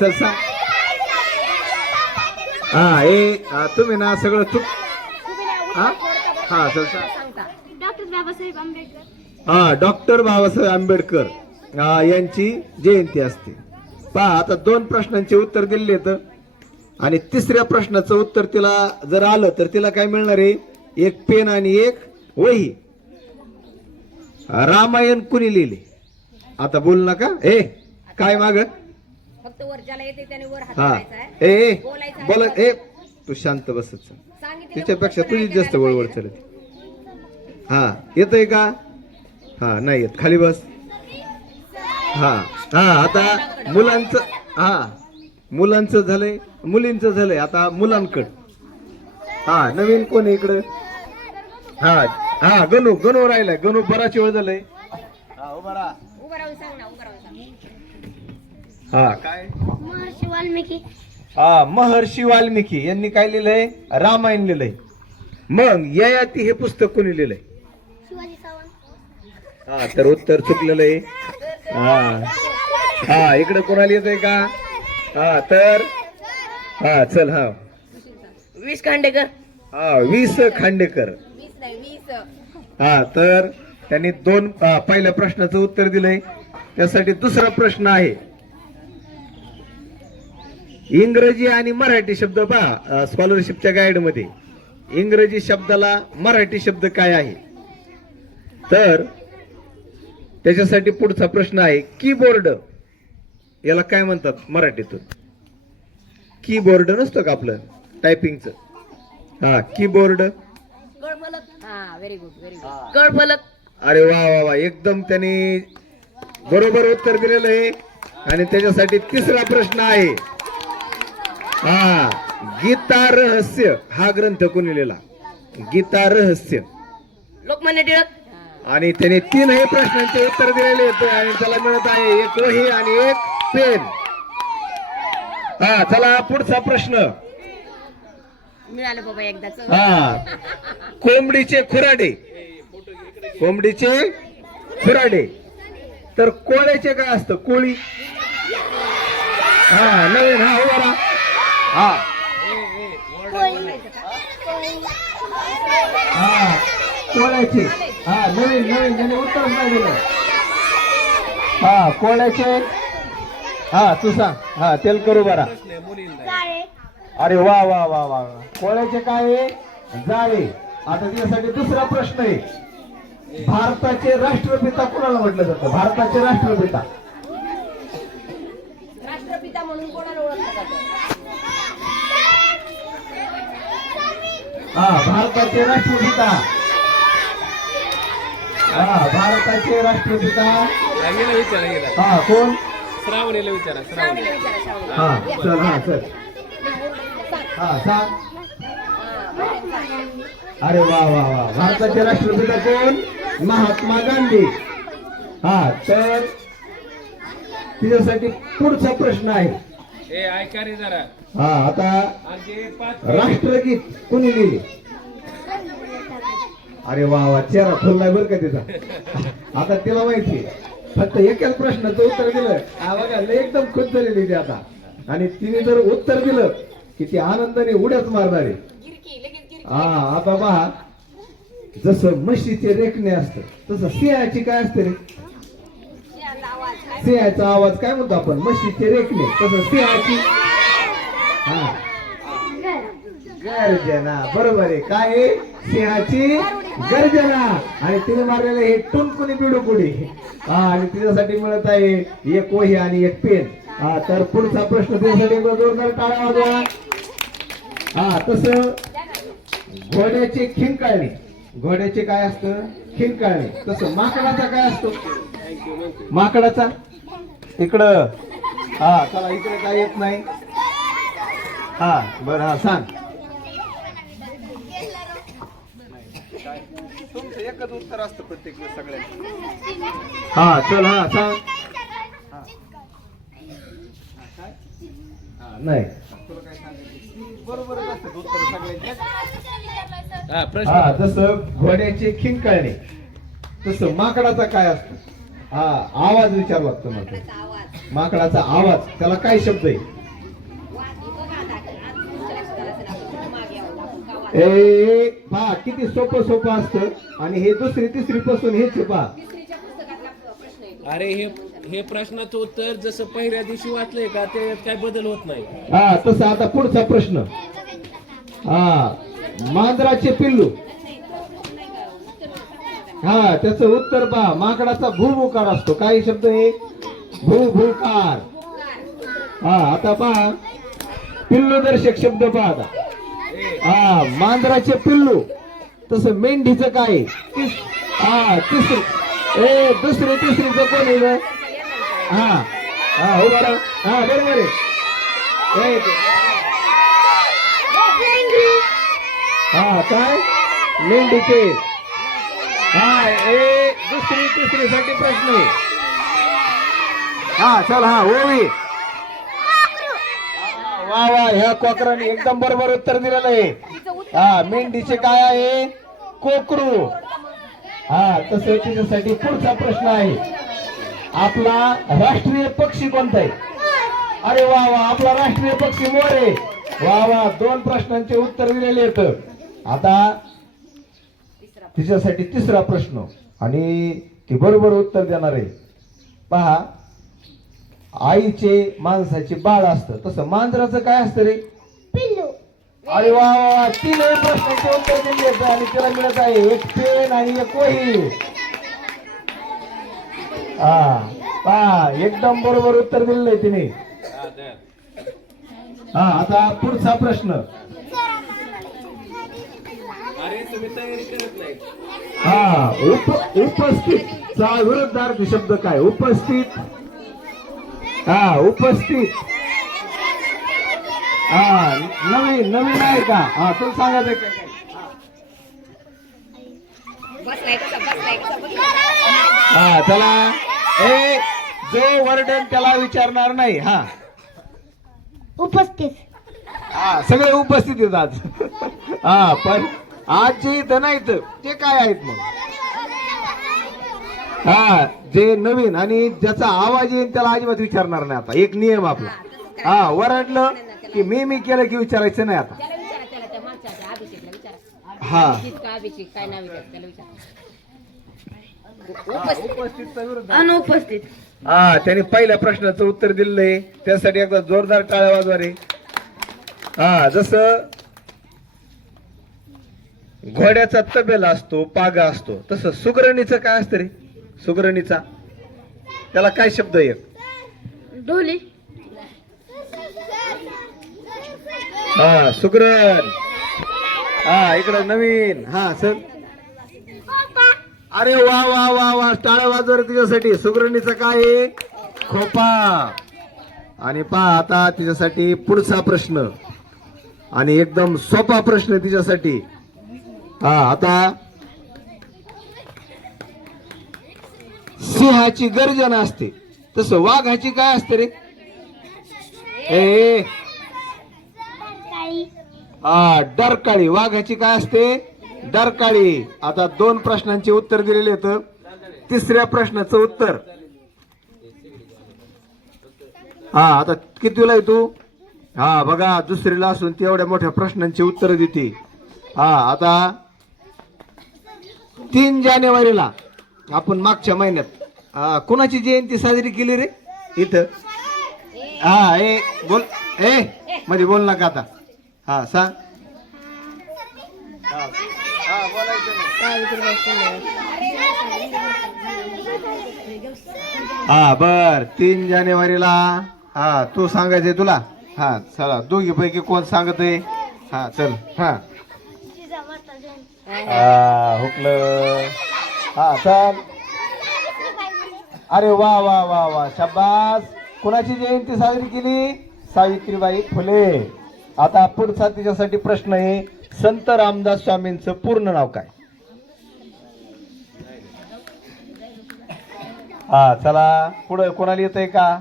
चल सांग. तुम्ही ना सगळं चुक. चल सांग. डॉक्टर बाबासाहेब आंबेडकर. डॉक्टर बाबासाहेब आंबेडकर यांची जयंती असते. पहा आता 2 प्रश्नांचे उत्तर दिले तर, आणि तिसऱ्या प्रश्नाचं उत्तर तिला जर आलं तर तिला काय मिळणार आहे? एक पेन आणि एक वही. रामायण कुणी लिहिले? आता बोल नका. काय माग? फक्त वर ज्याला येते त्याने वर हात करायचा आहे. बोलायचं बोल. आहे. तू शांत बसत. सांगितलं तिच्यापेक्षा फक्त तुझी नाही जास्त वळवळ चालत. येतय का? नाही येत. खाली बस. आता मुलांचं झालंय, मुलींचं झालंय. आता मुलांकड. नवीन कोण इकडं? गणू राहिलाय. गणू बराच वेळ झालंय. उभं राहून सांग ना, उभं राहून सांग. काय? महर्षी वाल्मिकी. महर्षी वाल्मिकी यांनी काय लिहिलंय? रामायण लिहिलंय. मग ययाती हे पुस्तक कोणी लिहिलंय? शिवाजी सावंत. तर उत्तर चुकलेलं आहे. इकडे कोणाला येतंय का? तर चल. 20 खांडेकर. 20 खांडेकर. 20 नाही 20. तर त्यांनी 2 पहिल्या प्रश्नाचं उत्तर दिलंय. त्यासाठी दुसरा प्रश्न आहे. इंग्रजी आणि मराठी शब्द पहा स्कॉलरशिपच्या गाईड मध्ये. इंग्रजी शब्दाला मराठी शब्द काय आहे? तर त्याच्यासाठी पुढचा प्रश्न आहे, कीबोर्ड याला काय म्हणतात मराठीतून? कीबोर्ड नसतं का आपलं टायपिंगचं? कीबोर्ड. गडफलक. Very good very good. गडफलक. अरे वा वा वा, एकदम त्यांनी बरोबर उत्तर दिलेलं आहे आणि त्याच्यासाठी तिसरा प्रश्न आहे. हा, गीता रहस्य हा ग्रंथ कोणी लिहिला? गीता रहस्य. लोकमान्य टिळक. आणि त्याने तीनही प्रश्नांचे उत्तर दिलेले होते आणि त्याला मिळत आहे एक वही आणि एक पेन. हा, चला पुढचा प्रश्न. मिळालं बाबा एकदाच. हा, कोंबडीचे खुराडे. कोंबडीचे खुराडे. तर कोळ्याचे काय असतं? कोळी. हा, नवीन. हा, उभा राहा. हा, हा, कोळ्याचे. हा, नवीन नवीन त्याने उत्तर नाही दिलं. हा, कोळ्याचे. हा, तू सांग. हा, तेल करू बरा. जाळे. अरे वा वा वा वा. कोळ्याचे काय आहे? जाळे. आता त्याच्यासाठी दुसरा प्रश्न आहे. भारताचे राष्ट्रपिता कोणाला म्हटलं जातं? भारताचे राष्ट्रपिता. राष्ट्रपिता म्हणून कोणाला ओळखलं जातं? हा, भारताचे राष्ट्रपिता. हा, भारताचे राष्ट्रपिता. गेला विचारा गेला. हा, कोण? श्रावणीला विचारा. श्रावणी. श्रावणीला विचारा, श्रावणी. हा, चल. हा, चल. हा, सांग. अरे वा वा वा. भारताचे राष्ट्रपिता कोण? महात्मा गांधी. हा, तर तिच्यासाठी पुढचा प्रश्न आहे. ए ऐका रे जरा. हा, आता आणखी 5 राष्ट्रगीत कोणी लिहिले? अरे वा वा. चेहरा फुललाय बरं का तिचा. आता तिला माहिती फक्त एकाच प्रश्नाचं उत्तर दिलं. हा बघा, लय एकदम खुश झालेली ती आता. आणि तिने जर उत्तर दिलं की ती आनंदाने उड्याच मारणार आहे. गिरकी, लगेच गिरकी. हा, आता पहा, जसं म्हशीचे रेखणे असतं तसं सिंहाची काय असते रे? शिळ्याचा आवाज काय? सिंहाचा आवाज काय म्हणतो आपण? म्हशीचे रेखणे. तसं सिंहाची हा गर्जना. बरोबर आहे. काय आहे? सिंहाची गर्जना. आणि तिने मारलेलं हे टुनकुनी बिडुकुडी. हा, आणि तिच्यासाठी मिळत आहे एक वही आणि एक पेन. हा, तर पुढचा प्रश्न त्यासाठी जोरदार टाळ्या वाजवा. हा, तसं घोड्याचे खिंकाळणे. घोड्याचे काय असतं? खिंकाळणे. तसं माकडाचा काय असतो? माकडाचा इकडं. हा, चला इकडे काय येत नाही. हा, बरं. हा, सांग. तुमचं एकच उत्तर असतं प्रत्येक सगळ्यांचं. हा, चल. हा, सांग. नाही, बरोबरच असतं उत्तर सगळ्यांचे. हा प्रश्न. हा, जसं घोड्याचे खिंकाळणे तसं माकडाचा काय असतं? हा, आवाज विचारला तुम्हाला. आवाज. माकडाचा आवाज, त्याला काय शब्द आहे? वाज. बघा आता. आज तुमच्या लक्षात आलं असेल, आपण थोडं मागे आहोत. आपण गावात. पहा किती सोपं असतं. आणि हे दुसरी तिसरी पासून हेच पहा. तिसरीच्या पुस्तकातला प्रश्न आहे तो. अरे हे प्रश्नाचं उत्तर जसं पहिल्या दिवशी वाचलंय का ते काय बदल होत नाही. हा, तसं आता पुढचा प्रश्न. हा, मांजराचे पिल्लू. हा, त्याचं उत्तर पहा. माकडाचा भूभूकार असतो. काय शब्द आहे? भूभूकार. हा, आता पहा पिल्लू दर्शक शब्द पहा आता. हा, मांजराचे पिल्लू. तसं मेंढीचं काय? हा, दुसरी तिसरीचं कोण आहे? हा हा, हो बरं. हा, बरोबर आहे. हा, काय? मेंढीचे. हा, दुसरी तिसरीसाठी प्रश्न आहे. हा, चल. हा, ओवी. वा वा. ह्या कोकराने एकदम बरोबर उत्तर दिलेलं आहे. हा, मेंढीचे काय आहे? कोकरू. हा, तसं त्याच्यासाठी पुढचा प्रश्न आहे. आपला राष्ट्रीय पक्षी कोणता आहे? अरे वा वा. आपला राष्ट्रीय पक्षी मोर आहे. वा वा. 2 प्रश्नांचे उत्तर दिलेले आहेत. आता तिच्यासाठी तिसरा प्रश्न आणि ती बरोबर उत्तर देणार आहे. पहा, आईचे माणसाचे बाळ असतं तसं मांजराचं काय असतं रे? पिल्लू. अरे वा वा. 3 प्रश्नांचे उत्तर दिले आहेत आणि तिला मिळत आहे एक पेन आणि एक वही. हा, एकदम बरोबर उत्तर दिलेलं आहे तिने. हा, आता पुढचा प्रश्न. अरे तुम्ही तयारी करत नाही. हा, उपस्थित चा विरुद्धार्थी शब्द काय? उपस्थित. हा, उपस्थित. हा, नवीन नवीन आहे का? हा, तुम्ही सांगा ते काय? बसलाय कसा हा, चला. जो वर्डन त्याला विचारणार नाही. हा उपस्थित. हा, सगळे उपस्थित आहेत आज. हा, पण आज जे इथं नाहीत ते काय आहेत मग? हा, जे नवीन आणि ज्याचा आवाज येईल त्याला अजिबात विचारणार नाही. आता एक नियम आपला. हा, वरडलं की मी केलं की विचारायचं नाही आता. त्याला विचारा, त्याला त्या मागच्या अभिषेकला विचारा. हा, अभिजित का अभिषेक काय नाव विचार त्याला विचारा. अनुपस्थित. हा, त्याने पहिल्या प्रश्नाचं उत्तर दिलेलं आहे. त्यासाठी एकदा जोरदार टाळ्या वाजवा रे. हा, जसं घोड्याचा तबेला असतो, पागा असतो, तसं सुगरणीचं काय असतं रे? सुगरणीचा त्याला काय शब्द आहे? ढोली. हा, सुगरण. हा, इकडं नवीन. हा सर, अरे वा वा वा वा, टाळ्या वाजवा रे तुझ्यासाठी. सुगरणीचं काय आहे? खोपा. आणि पहा आता तिच्यासाठी पुढचा प्रश्न, आणि एकदम सोपा प्रश्न तिच्यासाठी. हा, आता सिंहाची गर्जना असते तसं वाघाची काय असते रे? हा, डरकाळी. वाघाची काय असते? डरकाळी. आता 2 प्रश्नांचे उत्तर दिलेले आहेत. तिसऱ्या प्रश्नाचं उत्तर. हा, आता कितवीला आहे तू? हा, बघा, दुसरीला असून ती एवढ्या मोठ्या प्रश्नांची उत्तर देते. हा, आता 3 जानेवारीला आपण मागच्या महिन्यात कुणाची जयंती साजरी केली रे इथं? हा, बोल. मध्ये बोल नका आता. हा, सांग. हा, बर. 3 जानेवारीला. हा, तू सांगायचंय तुला. हा, चला, दोघी पैकी कोण सांगत आहे? हा, चल. हा, हुकलं. हा, चल. अरे वा वा वा वा, शाबास. कुणाची जयंती साजरी केली? सावित्रीबाई फुले. आता पुढचा तिच्यासाठी प्रश्न आहे. संत रामदास स्वामींचं पूर्ण नाव काय? हा, चला, पुढे कोणाला येतंय का?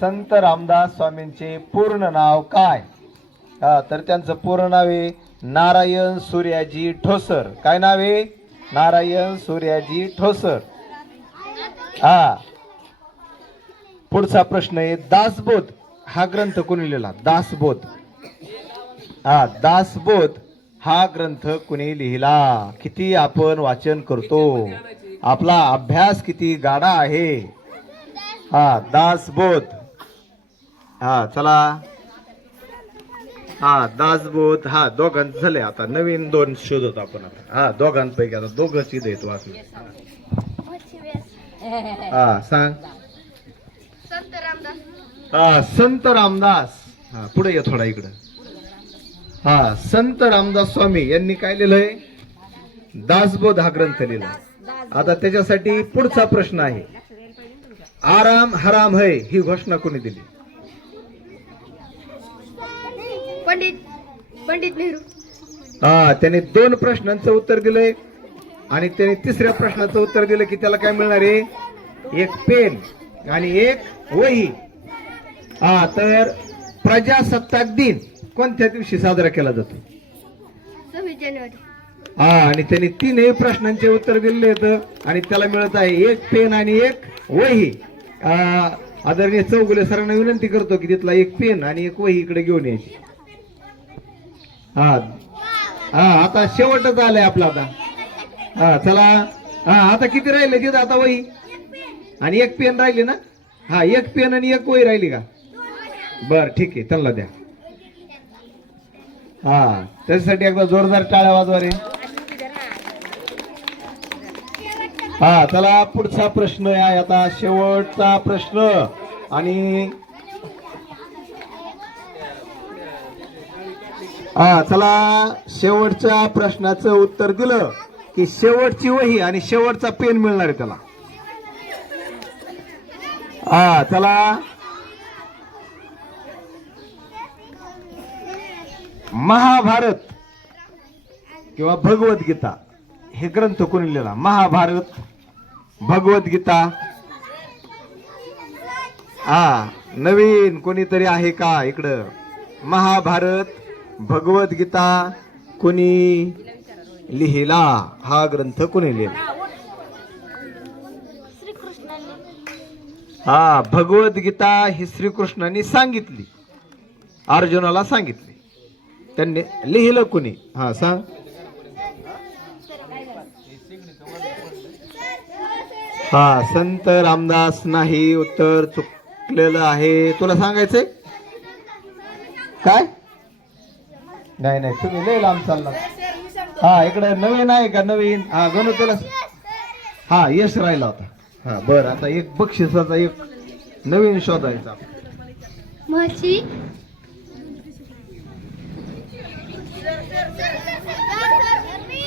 संत रामदास स्वामींचे पूर्ण नाव काय? हा, तर त्यांचं पूर्ण नाव आहे नारायण सूर्याजी ठोसर. काय नाव आहे? नारायण सूर्याजी ठोसर. हा, पुढचा प्रश्न आहे. दासबोध हा ग्रंथ कोणी लिहिला? दासबोध. हा, दासबोध हा ग्रंथ कुणी लिहिला? किती आपण वाचन करतो, आपला अभ्यास किती गाढा आहे. हा, दासबोध. हा, चला. हा, दासबोध. हा, दोघांचं झाले. आता नवीन 2 शोधत आपण आता. हा, दोघांपैकी आता दोघंच इथे येतो वाचले. हा, सांग. संत रामदास. हा, संत रामदास. हा, पुढे ये थोडा इकडं. हा, संत रामदास स्वामी यांनी काय लिहिलंय? दासबोध हा ग्रंथ लिहिला. आता त्याच्यासाठी पुढचा प्रश्न आहे. आराम हराम है ही घोषणा कोणी दिली? पंडित नेहरू. हा, त्याने 2 प्रश्नांचं उत्तर दिलंय आणि त्याने तिसऱ्या प्रश्नाचं उत्तर दिलं की त्याला काय मिळणार आहे? एक पेन आणि एक वही. हा, तर प्रजासत्ताक दिन कोणत्या दिवशी साजरा केला जातो? 26 जानेवारी. हा, आणि त्यांनी 3 प्रश्नांचे उत्तर दिलेले आहेत आणि त्याला मिळत आहे एक पेन आणि एक वही. आदरणीय चौगुले सरांना विनंती करतो की तिथला एक पेन आणि एक वही इकडे घेऊन यायची. हा, आता शेवटच आलाय आपला आता. हा, चला. हा, आता किती राहिले तिथं? आता वही आणि एक पेन राहिली ना? हा, एक पेन आणि एक वही राहिली का? बर, ठीक आहे, त्यांना द्या. हा, त्याच्यासाठी एकदा जोरदार टाळ्या वाजवा रे. हा, चला, पुढचा प्रश्न आहे आता शेवटचा प्रश्न. आणि हा, चला, शेवटच्या प्रश्नाचं उत्तर दिलं की शेवटची वही आणि शेवटचा पेन मिळणार आहे त्याला. हा चला, महाभारत किंवा भगवद्गीता हे ग्रंथ कोणी लिहिला? महाभारत, भगवद्गीता. हा, नवीन कोणीतरी आहे का इकडं? महाभारत, भगवद्गीता कोणी लिहिला? हा ग्रंथ कोणी लिहिला? हा, भगवद्गीता ही श्रीकृष्णांनी सांगितली, अर्जुनाला सांगितली. त्यांनी लिहिलं कोणी? हा सांग. हा, संत रामदास नाही. उत्तर चुकलेलं आहे. तुला सांगायचंय काय? नाही नाही, तुम्ही लय लांब चालला. हा, इकडे नवीन आहे का? नवीन. हा, गणू त्याला. हा, यश राहिला होता. हा बरं, आता एक बक्षिसाचा एक नवीन शोधायचा. म्हशी.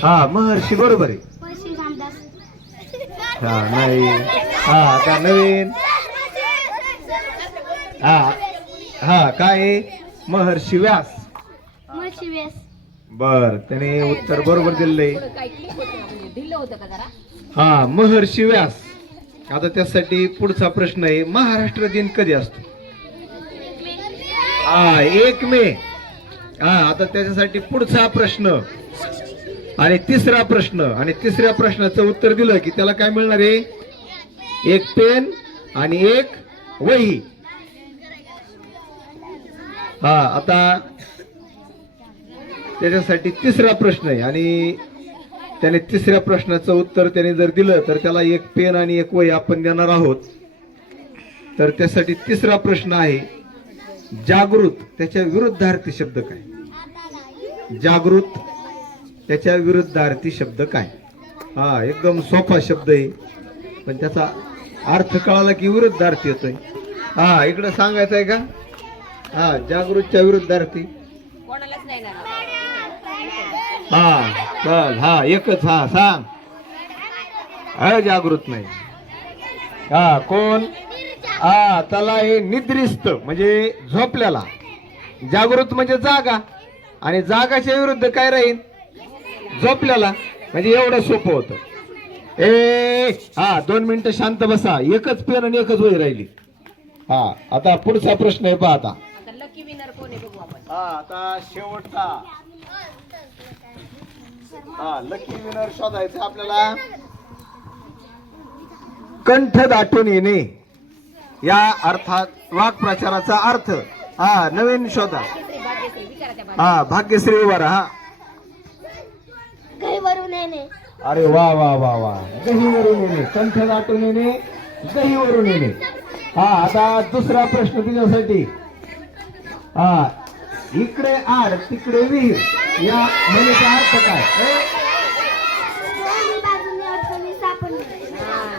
हा, महर्षी बरोबर आहे. म्हशी रामदास. हा नाही. हा, आता नवीन. हा हा, काय आहे? महर्षी व्यास. म्हशी व्यास. बर, त्याने उत्तर बरोबर दिलंय. काय क्लिक होतं, ढिल्लं होतं का जरा? हा, महर्षी व्यास. आता त्यासाठी पुढचा प्रश्न आहे, महाराष्ट्र दिन कधी असतो? हा, 1 मे. हा, आता त्याच्यासाठी पुढचा प्रश्न आणि तिसरा प्रश्न, आणि तिसऱ्या प्रश्नाचं उत्तर दिलं की त्याला काय मिळणार आहे? 1 पेन आणि 1 वही. हा, आता त्याच्यासाठी तिसरा प्रश्न आहे आणि त्याने तिसऱ्या प्रश्नाचं उत्तर त्याने जर दिलं तर त्याला 1 पेन आणि 1 वही आपण देणार आहोत. तर त्यासाठी तिसरा प्रश्न आहे, जागृत त्याच्या विरुद्धार्थी शब्द काय? जागृत त्याच्या विरुद्धार्थी शब्द काय? हा, एकदम सोपा शब्द आहे, पण त्याचा अर्थ कळाला की विरुद्धार्थी येतोय. हा, इकडे सांगायचं आहे का? हा, जागृतच्या विरुद्धार्थी. कोणालाच नाही ना. हा चल, हा एकच. हा सांग. अजागृत नाही. हा, कोण? हा, त्याला हे निद्रिस्त म्हणजे झोपल्याला. जागृत म्हणजे जागा, आणि जागाच्या विरुद्ध काय राहील? झोपल्याला. म्हणजे एवढं सोपं होतं. हा, 2 मिनिटं शांत बसा. एकच पेन आणि एकच वही राहिली. हा, आता पुढचा प्रश्न आहे पहा. आता लकी विनर कोण आहे बघू आपण. हा, आता शेवटचा. हा, लकी विनर शोधायचं आपल्याला. कंठ दाटून येणे या अर्थात वाक्प्रचाराचा अर्थ. हा, नवीन शोधा. भाग्यश्री विचारा त्या हा, भाग्यश्री उभारा. हा, गहीवरून येणे. अरे वा वा वा वा. गहीवरून येणे, कंठ दाटून येणे, गहीवरून येणे. हा, आता दुसरा प्रश्न तुझ्यासाठी. हा, इकडे आड तिकडे विहीर या म्हणीचा अर्थ काय?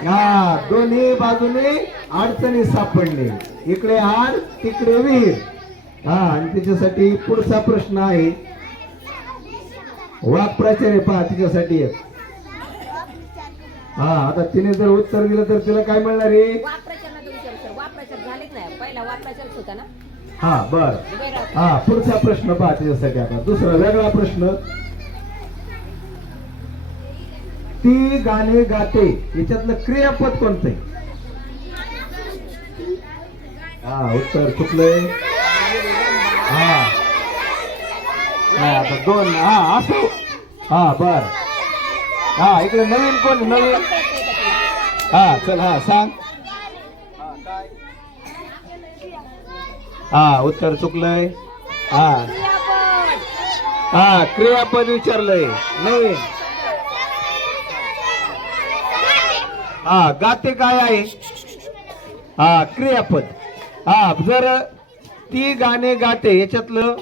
हा, दोन्ही बाजूने अडचणी सापडणे. इकडे आड तिकडे विहीर. हा, आणि त्याच्यासाठी पुढचा प्रश्न आहे, वाक्प्रचार पहा तिच्यासाठी एक. हा, आता तिने जर उत्तर दिलं तर तिला काय मिळणार आहे? वाक्प्रचार विचार सर. वाक्प्रचार झालेच नाही. पहिला वाक्प्रचारच होता ना. हा बर. हा, पुढचा प्रश्न पहा तिच्यासाठी. आता दुसरा वेगळा प्रश्न. ती गाणे गाते याच्यातलं क्रियापद कोणतं आहे? हा, उत्तर चुकलंय. हा, आता 2. हा, असं. हा बर. हा, इकडे नवीन कोण? नवीन. हा चल. हा सांग. हा, उत्तर चुकलंय. हा हा, क्रियापद विचारलंय नवीन. हा, गाते काय आहे? हा, क्रियापद. हा, जर ती गाणे गाते याच्यातलं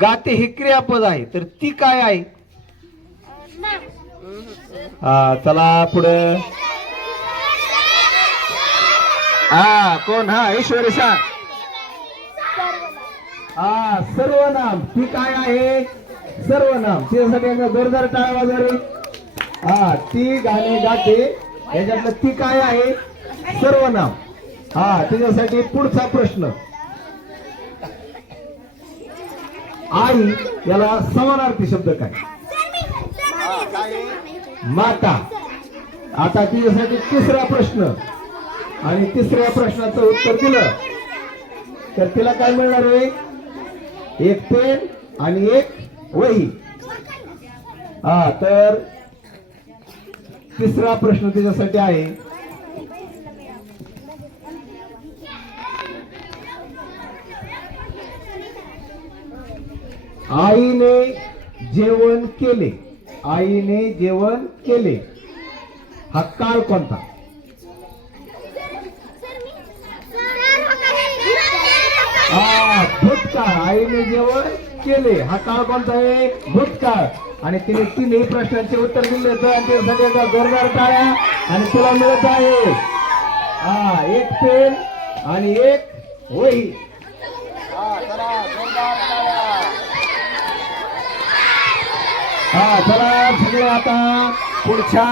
गाते हे क्रियापद आहे, तर ती काय आहे? हा, चला पुढे. हा, कोण? हा, ईश्वरी सांग. हा, सर्वनाम. ती काय आहे? सर्वनाम. त्यासाठी जोरदार टाळ्या वाजवा. हा, ती गाणे गाते याच्यातलं ती काय आहे? सर्वनाम. हा त्याच्यासाठी पुढचा प्रश्न. आई याला समानार्थी शब्द काय? माता. आता तिच्यासाठी तिसरा प्रश्न आणि तिसऱ्या प्रश्नाचं उत्तर दिलं तर तिला काय मिळणार आहे? एक पेन आणि एक वही. हा तर तिसरा प्रश्न तिच्यासाठी आहे. आईने जेवण केले. आईने जेवण केले हा काळ कोणता? भूतकाळ. आईने जेवण केले हा काळ कोणता आहे? भूतकाळ. आणि तिने तीनही प्रश्नांचे उत्तर दिले तर त्यासाठी जोरदार टाळ्या. आणि तुला मिळत आहे एक पेन आणि एक वही. चला सगळे आता पुढच्या